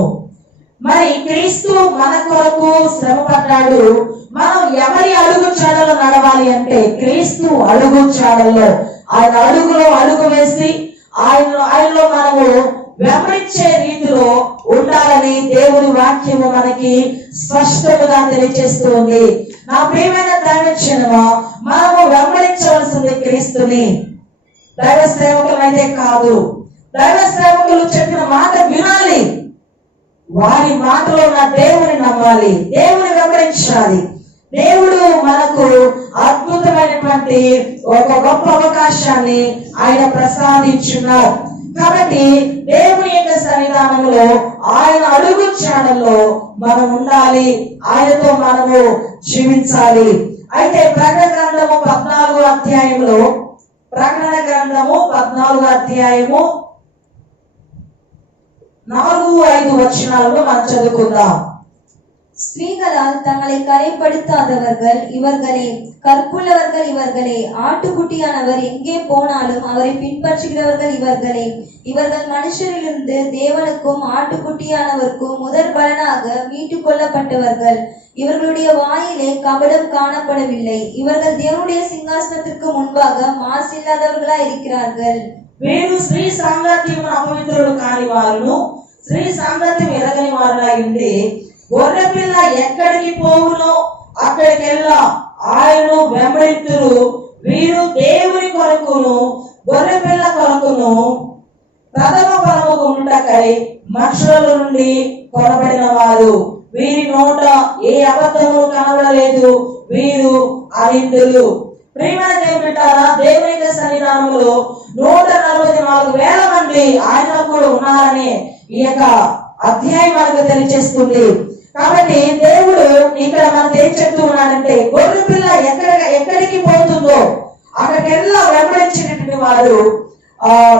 మరి క్రీస్తు మన కొరకు శ్రమ పడ్డాడు. మనం ఎవరి అడుగు చాడలో నడవాలి అంటే క్రీస్తు అడుగు చాడల్లో, ఆయన అడుగులో అడుగు వేసి ఆయనలో మనము వెంబడించే రీతిలో ఉండాలని దేవుని వాక్యము మనకి స్పష్టంగా తెలియజేస్తుంది. నా ప్రియమైన దైవజనమా, మనము వెంబడించవలసింది క్రీస్తుని. దైవ సేవకులైతే కాదు, దైవ సేవకులు చెప్పిన మాట వినాలి, వారి మాటలో ఉన్న దేవుని నమ్మాలి, దేవుని వెంబడించాలి. దేవుడు మనకు అద్భుతమైనటువంటి ఒక గొప్ప అవకాశాన్ని ఆయన ప్రసాదించున్నారు. కాబట్టి దేవుని యొక్క సన్నిధానంలో ఆయన అడుగు చాడల్లో మనం ఉండాలి, ఆయనతో మనము జీవించాలి. అయితే ప్రకటన గ్రంథము 14వ అధ్యాయంలో, ప్రకటన గ్రంథము 14వ అధ్యాయము 4-5 వచనాలను మనం చదువుకుందాం. ஸ்திரீகளால் தங்களை கரைப்படுத்தாதவர்கள் இவர்களே, கற்புள்ளவர்கள் இவர்களே, ஆட்டுக்குட்டியானவர் எங்கே போனாலும் அவரை பின்பற்றுகிறவர்கள் இவர்களே. இவர்கள் மனுஷரிலிருந்து தேவனுக்கும் ஆட்டுக்குட்டியானவருக்கும் முதற் பலனாக மீட்டுக் கொள்ளப்பட்டவர்கள். இவர்களுடைய வாயிலே கபடம் காணப்படவில்லை. இவர்கள் தேவனுடைய சிங்காசனத்திற்கு முன்பாக மாசில்லாதவர்களாய் இருக்கிறார்கள். వీరు స్త్రీ సాంగత్యమును అపవిత్రులు కాని వారును స్త్రీ సాంగత్యం ఎరగని వారులై ఉండి గొర్రె పిల్ల ఎక్కడికి పోవునో అక్కడికెల్లా ఆయనను వెంబడింతురు. వీరు దేవుని కొరకును గొర్రె పిల్ల కొరకును ప్రథమ ఫలముగా ఉండుటకై మనుషుల నుండి కొనబడిన వారు. వీరి నోట ఏ అబద్ధము కనబడలేదు, వీరు అనిందులు. ప్రియమైన దేవునిటారా, దేవుని యొక్క సన్నిధానంలో 144,000 మంది ఆయన కూడా ఉన్నారని ఈ యొక్క అధ్యాయం మనకు తెలియజేస్తుంది. కాబట్టి దేవుడు ఇక్కడ మనకు ఏం చెప్తూ ఉన్నాడంటే, గొర్రె పిల్ల ఎక్కడికి పోతుందో అక్కడికెల్లా వెంబడించినటువంటి వారు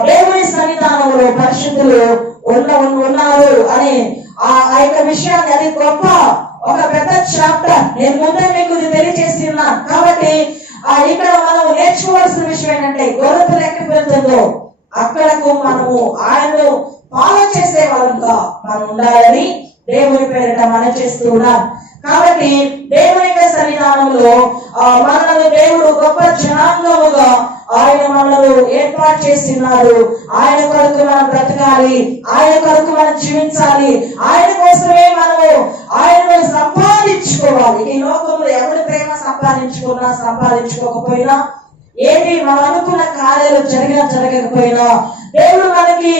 దేవుని సన్నిధానంలో పరిశుద్ధులు ఉన్నారు అని ఆ యొక్క విషయాన్ని, అది గొప్ప ఒక పెద్ద చాప్టర్. నేను ముందే మీకు తెలియజేసి ఉన్నా. కాబట్టి ఇక్కడ మనం నేర్చుకోవాల్సిన విషయం ఏంటంటే, గొర్రె పిల్ల ఎక్కడికి వెళ్తుందో అక్కడకు మనము ఆయనను ఫాలో చేసే వాళ్ళంగా మనం ఉండాలని దేవుని పేరిట మనం చేస్తూ ఉన్నాం. కాబట్టి దేవుని యొక్క సన్నిధానంలో మనల్ని దేవుడు గొప్ప జనాంగముగా ఆయన మనల్ని ఏర్పాటు చేస్తున్నారు. ఆయన కొరకు మనం బ్రతకాలి, ఆయన కొరకు మనం జీవించాలి, ఆయన కోసమే మనము ఆయనను సంపాదించుకోవాలి. ఈ లోకంలో ఎవరి ప్రేమ సంపాదించుకోకపోయినా, ఏది మనం అనుకున్న కార్యాలు జరగకపోయినా, దేవుడు మనకి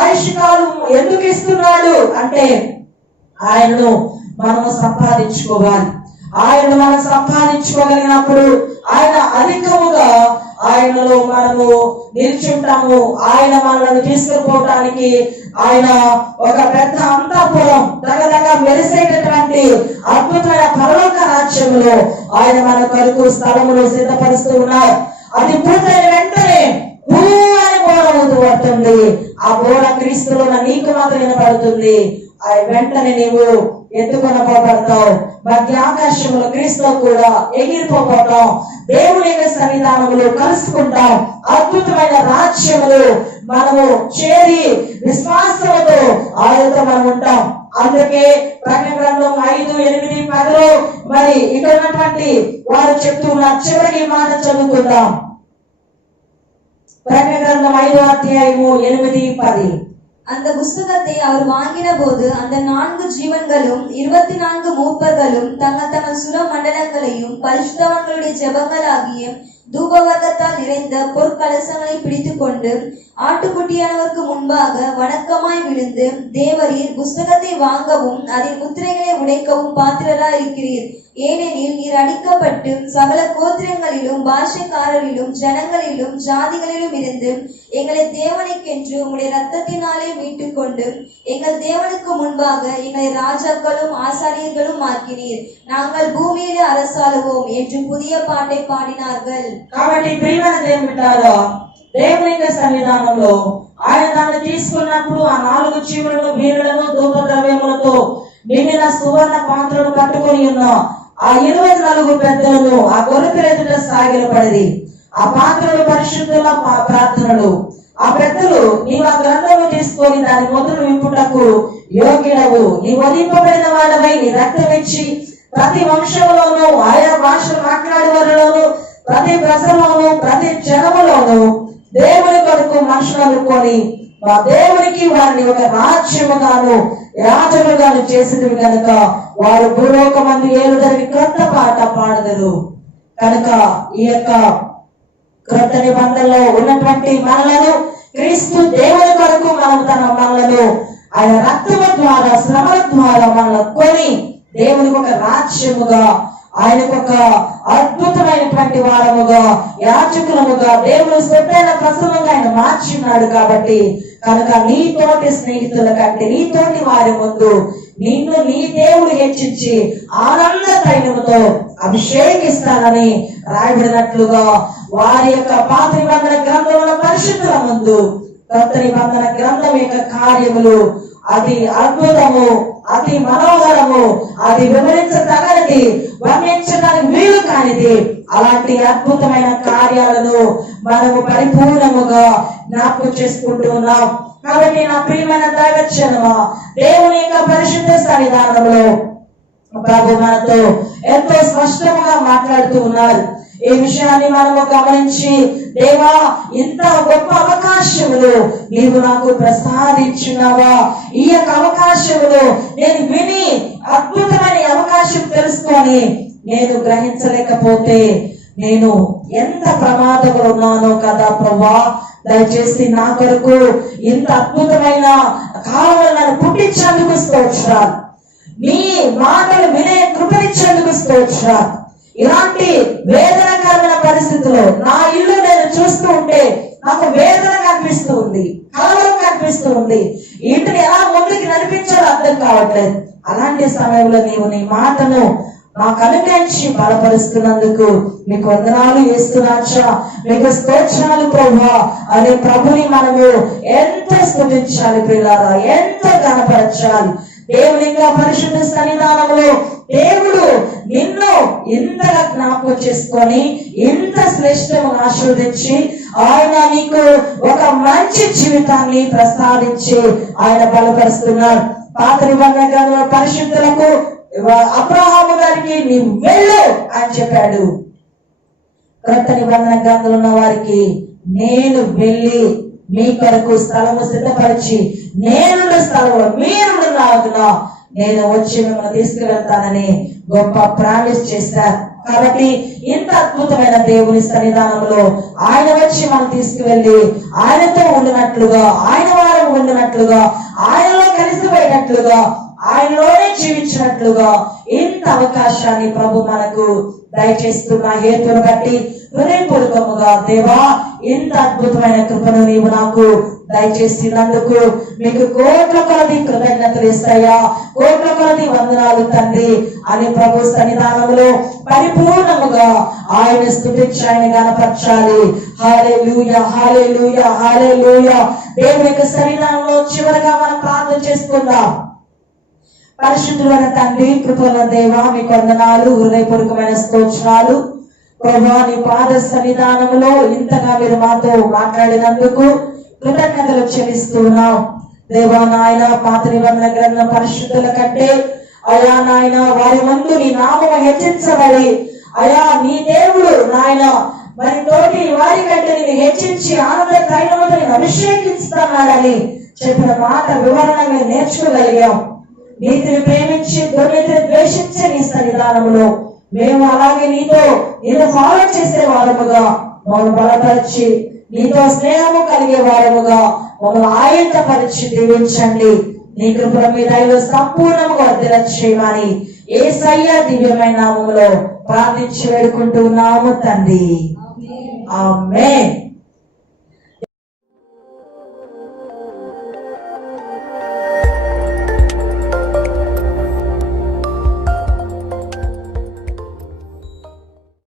ఆయుష్కాలం ఎందుకు ఇస్తున్నాడు అంటే ఆయనను మనము సంపాదించుకోవాలి. ఆయనను మనం సంపాదించుకోగలిగినప్పుడు ఆయన అధికముగా ఆయనలో మనము నిల్చుంటాము. ఆయన మనల్ని తీసుకుపోవటానికి ఆయన ఒక పెద్ద అంతఃపురం, దగ్గర మెరిసేటటువంటి అద్భుతమైన పరలోక రాజ్యంలో ఆయన మన కొరకు స్థలములు సిద్ధపరుస్తూ ఉన్నారు. అది పూర్తయిన వెంటనే అని బోధ పడుతుంది. ఆ బోధ క్రీస్తులో నీకు మాత్రం వినపడుతుంది. వెంటనే నీవు ఎత్తుకొనబడతావు, మధ్య ఆకాశంలో క్రీస్తు కూడా ఎగిరిపోతాం, దేవుని యొక్క సన్నిధానంలో కలుసుకుంటాం, అద్భుతమైన రాజ్యములు మనము చేరి విశ్వాసంతో ఆయనతో మనం ఉంటాం. అందుకే ప్రకటన గ్రంథం 5, 8, 10 మరి ఇక్కడ ఉన్నటువంటి వారు చెప్తున్న చివరి మాట చదువుకుందాం. ప్రకటన గ్రంథం 5వ అధ్యాయము 8, 10. அந்த புஸ்தகத்தை அவர் வாங்கின போது அந்த 4 ஜீவன்களும் 24 மூப்பர்களும் தங்கள் சுர மண்டலங்களையும் பரிசுத்தவான்களுடைய ஜெபங்களாகிய தூபவர்க்கத்தால் நிறைந்த பொற்கலசங்களை பிடித்துக் கொண்டு ஆட்டுக்குட்டியானவருக்கு முன்பாக வணக்கமாய் விழுந்து, தேவரீர் புஸ்தகத்தை வாங்கவும் அதில் முத்திரைகளை உடைக்கவும் பாத்திரரா இருக்கிறீர், ஏனெனில் நீர் அடிக்கப்பட்டும் சகல கோத்திரங்களிலும் பாஷைக்காரரிலும் ஜனங்களிலும் ஜாதிகளிலும் இருந்தும் எங்களை தேவனுக்கென்று உம்முடைய இரத்தத்தினாலே மீட்டுக் கொண்டும் எங்கள் தேவனுக்கு முன்பாக எங்களை ராஜாக்களும் ஆசாரியர்களும் ஆக்கினீர், நாங்கள் பூமியிலே அரசாளுவோம் என்று புதிய பாட்டை பாடினார்கள். కాబట్టి ప్రియమైన దేవుని బిడ్డలారా, దేవుని యొక్క సన్నిధానంలో ఆయన దాన్ని తీసుకున్నప్పుడు ఆ 4 చీమలను వీరులను ధూప ద్రవ్యములతో నిండిన సువర్ణ పాత్రను పట్టుకొని ఉన్న ఆ 24 పెద్దలను ఆ గొర్రెపిల్ల ఎదుట సాగిలపడిరి. ఆ పాత్రలు పరిశుద్ధుల ప్రార్థనలు. ఆ పెద్దలు, నీవు ఆ గ్రంథము తీసుకొని దాని మొదలు విప్పుటకు యోగ్యుడవు, నీ వధింపబడిన వాళ్ళవై నీ రక్తమిచ్చి ప్రతి వంశంలోనూ ఆయా భాషలు మాట్లాడే వారిలోను ప్రతి ప్రజలోను ప్రతి జనములోను దేవుని కొరకు మనుషులు అనుకొని మా దేవునికి వారిని ఒక రాజ్యముగాను యాజకులుగాను చేసినవి కనుక వారు భూలోకమందు ఏలుదరికి క్రొత్త పాట పాడదరు. కనుక ఈ యొక్క క్రొత్త నిబంధనలో ఉన్నటువంటి మనలను క్రీస్తు దేవుని కొరకు మనలను ఆయన రక్తము ద్వారా శ్రమల ద్వారా మనల్ని కొని దేవునికి ఒక రాజ్యముగా, ఆయనకు ఒక అద్భుతమైనటువంటి వారముగా, యాజకులముగా, దేవుని స్వత్తైన ప్రసవంగా ఆయన మార్చిన్నాడు. కాబట్టి కనుక నీతోటి స్నేహితుల కంటే నీతోటి వారి ముందు నిన్ను నీ దేవుడు హెచ్చించి ఆనంద తైలముతో అభిషేకిస్తానని రాయబడినట్లుగా వారి యొక్క పాత నిబంధన గ్రంథముల పరిశుద్ధుల ముందు కొత్త నిబంధన గ్రంథం యొక్క కార్యములు అది అద్భుతము, అతి మనోహరము, అది వివరించదగనిది, వర్ణించడానికి వీలు కానిది. అలాంటి అద్భుతమైన కార్యాలను మనము పరిపూర్ణముగా జ్ఞాపకం చేసుకుంటూ ఉన్నాం. కాబట్టి నా ప్రియమైన దైవజనమా, దేవుని యొక్క పరిశుద్ధ సన్నిధానంలో ప్రభు మనతో ఎంతో స్పష్టంగా మాట్లాడుతూ ఉన్నారు. ఈ విషయాన్ని మనము గమనించి, దేవా ఇంత గొప్ప అవకాశములు నీవు నాకు ప్రసాదించున్నావా, ఈ యొక్క అవకాశములు నేను విని అద్భుతమైన అవకాశం తెలుసుకొని నేను గ్రహించలేకపోతే నేను ఎంత ప్రమాదంలో ఉన్నానో కదా ప్రభా, దయచేసి నా కొరకు ఇంత అద్భుతమైన కాలంలో నన్ను పుట్టించేందుకు స్తోత్రాలు, నీ మాటలు వినే కృపనిచ్చేందుకు స్తోత్రాలు. ఇలాంటి వేదనకరమైన పరిస్థితుల్లో నా ఇల్లు నేను చూస్తూ ఉంటే నాకు వేదన కనిపిస్తూ ఉంది, కలవరం కనిపిస్తూ ఉంది, ఇంటిని ఎలా ముందుకు నడిపించాలో అర్థం కావట్లేదు. అలాంటి సమయంలో నీవు నీ మాటను నాకు అనుగ్రహించి బలపరుస్తున్నందుకు మీకు వందనాలు చేస్తున్నాచా, మీకు స్తోత్రాలు ప్రభువా అనే ప్రభుని మనము ఎంత స్తుతించాలి పిల్లారా, ఎంత కనపరచాలి. దేవుని యొక్క పరిశుద్ధ సన్నిధానంలో దేవుడు నిన్ను ఇంతగా జ్ఞాపకం చేసుకొని ఇంత శ్రేష్టము ఆశీర్వదించి ఆయన నీకు ఒక మంచి జీవితాన్ని ప్రసాదించి ఆయన బలపరుస్తున్నారు. పాత నిబంధన గ్రంథంలో పరిశుద్ధులకు అబ్రహాము గారికి నీవు వెళ్ళు అని చెప్పాడు. క్రొత్త నిబంధన గ్రంథంలో ఉన్న వారికి నేను వెళ్ళి మీ కొరకు స్థలము సిద్ధపరిచి నేనున్న స్థలంలో మీరున్న నేను వచ్చి మిమ్మల్ని తీసుకువెళ్తానని గొప్ప ప్రామిస్ చేశారు. కాబట్టి ఇంత అద్భుతమైన దేవుని సన్నిధానంలో ఆయన వచ్చి మనం తీసుకువెళ్ళి ఆయనతో ఉండినట్లుగా, ఆయన వారం ఉండినట్లుగా, ఆయనలో కలిసిపోయినట్లుగా, ఆయనలోనే జీవించినట్లుగా ఇంత అవకాశాన్ని ప్రభు మనకు దయచేస్తున్న హేతును బట్టి హృదయపూర్వకముగా దేవా ఇంత అద్భుతమైన కృపను నీవు నాకు దయచేసినందుకు మీకు కోట్ల కొలది కృతజ్ఞతలు ఇస్తాయా, కోట్ల కొలది వందనాలు తండ్రి అని ప్రభు సన్నిధానంలో పరిపూర్ణముగా ఆయన స్తుతించి ఆయన గణపరచాలి. హల్లెలూయా, హల్లెలూయా, హల్లెలూయా. దేవుని యొక్క సన్నిధానంలో చివరిగా మనం ప్రార్థన చేసుకుందాం. పరిశుద్ధులైన తండ్రి, కృపల దేవా మీకు వందనాలు, హృదయపూర్వకమైన స్తోత్రాలు ప్రభా. నీ పాద సన్నిధానంలో ఇంతగా మీరు మాతో మాట్లాడినందుకు కృతజ్ఞతలు చెల్లిస్తున్నాం దేవా. నాయన పాత నిబంధన గ్రంథం పరిశుద్ధుల కంటే అయా నాయన వారి ముందు నీ నామము హెచ్చించబడి అయా నీ దేవుడు నాయన మరి తోటి వారి కంటే నేను హెచ్చించి ఆనంద తైలముతో నేను అభిషేకిస్తున్నాడని చెప్పిన మాట వివరణ మేము నేర్చుకోగలిగాం. నీతిని ప్రేమించి దుర్నీతిని ద్వేషించే నీ సన్నిధానంలో మేము అలాగే నేను ఫాలో చేసే వారముగా మమ్మల్ని బలపరిచి నీతో స్నేహము కలిగే వారముగా మమ్మల్ని ఆయుధపరిచి దీవించండి. నీ కృపల మీద సంపూర్ణంగా వర్ధన చేయమని యేసయ్య దివ్యమైన నామములో ప్రార్థించి వేడుకుంటున్నాము తండ్రి. ఆమేన్.